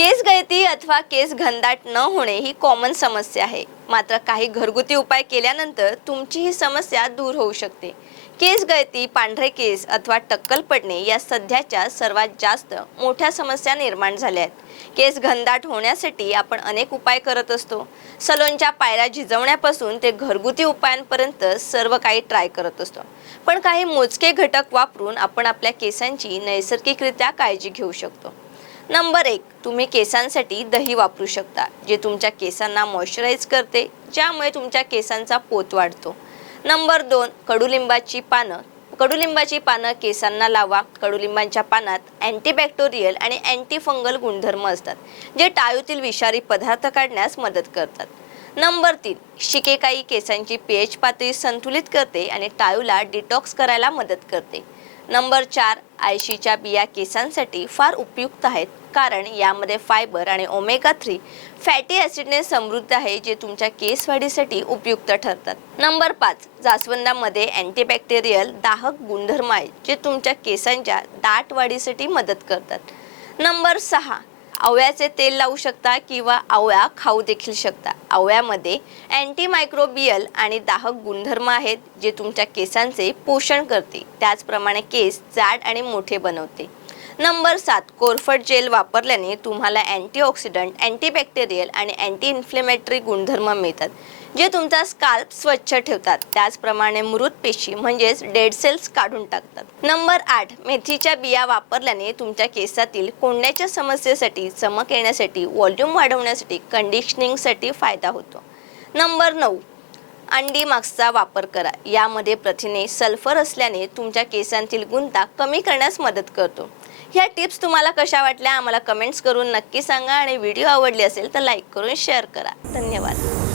केस गळती अथवा केस घनदाट न होणे ही कॉमन समस्या आहे. मात्र काही घरगुती उपाय केल्यानंतर तुमची ही समस्या दूर होऊ शकते. केस गळती पांढरे केस अथवा टक्कल पडणे या सध्याच्या सर्वात जास्त मोठ्या समस्या निर्माण झाल्या आहेत. केस घनदाट होण्यासाठी आपण अनेक उपाय करत असतो. सलोनच्या पायऱ्या झिजवण्यापासून ते घरगुती उपायांपर्यंत सर्व काही ट्राय करत असतो. पण काही मोजके घटक वापरून आपण आपल्या केसांची नैसर्गिकरित्या काळजी घेऊ शकतो. नंबर एक तुम्ही केसांसाठी दही वापरू शकता जे तुमच्या केसांना मॉइश्चराईज करते ज्यामुळे तुमच्या केसांचा पोत वाढतो. नंबर दोन कडुलिंबाची पानं. कडुलिंबाची पानं केसांना लावा. कडुलिंबाच्या पानात अँटीबॅक्टेरियल आणि अँटीफंगल गुणधर्म असतात जे टाळूतील विषारी पदार्थ काढण्यास मदत करतात. नंबर तीन शिकेकाई केसांची पीएच पातळी संतुलित करते आणि टाळूला डिटॉक्स करायला मदत करते. नंबर चार आयशीच्या बिया केसांसाठी फार उपयुक्त आहेत कारण यामध्ये फायबर आणि ओमेगा थ्री फॅटी ॲसिडने समृद्ध आहे जे तुमच्या केस वाढीसाठी उपयुक्त ठरतात. नंबर पाच जास्वंदामध्ये अँटीबॅक्टेरियल दाहक गुणधर्म आहेत जे तुमच्या केसांच्या दाट वाढीसाठी मदत करतात. नंबर सहा आवळ्याचे तेल लावू शकता किंवा आवळा खाऊ देखील शकता. आवळ्यामध्ये अँटीमायक्रोबियल आणि दाहक गुणधर्म आहेत जे तुमच्या केसांचे पोषण करते. त्याचप्रमाणे केस जाड आणि मोठे बनवते. नंबर सात कोरफड जेल वापरल्याने तुम्हाला अँटीऑक्सिडंट अँटीबॅक्टेरियल आणि अँटी इन्फ्लेमेटरी गुणधर्म मिळतात जे तुमचा स्काल्प स्वच्छ ठेवतात. त्याचप्रमाणे मृत पेशी म्हणजेच डेड सेल्स काढून टाकतात. नंबर आठ मेथीच्या बिया वापरल्याने तुमच्या केसातील कोंड्याच्या समस्येसाठी चमक येण्यासाठी व्हॉल्यूम वाढवण्यासाठी कंडिशनिंगसाठी फायदा होतो. नंबर नऊ अंडी मास्कचा वापर करा. यामध्ये प्रथिने सल्फर असल्याने तुमच्या केसांतील गुंता कमी करण्यास मदत करतो. ह्या टिप्स तुम्हाला कशा वाटल्या आम्हाला कमेंट्स करून नक्की सांगा आणि व्हिडिओ आवडली असेल तर लाईक करून शेअर करा. धन्यवाद.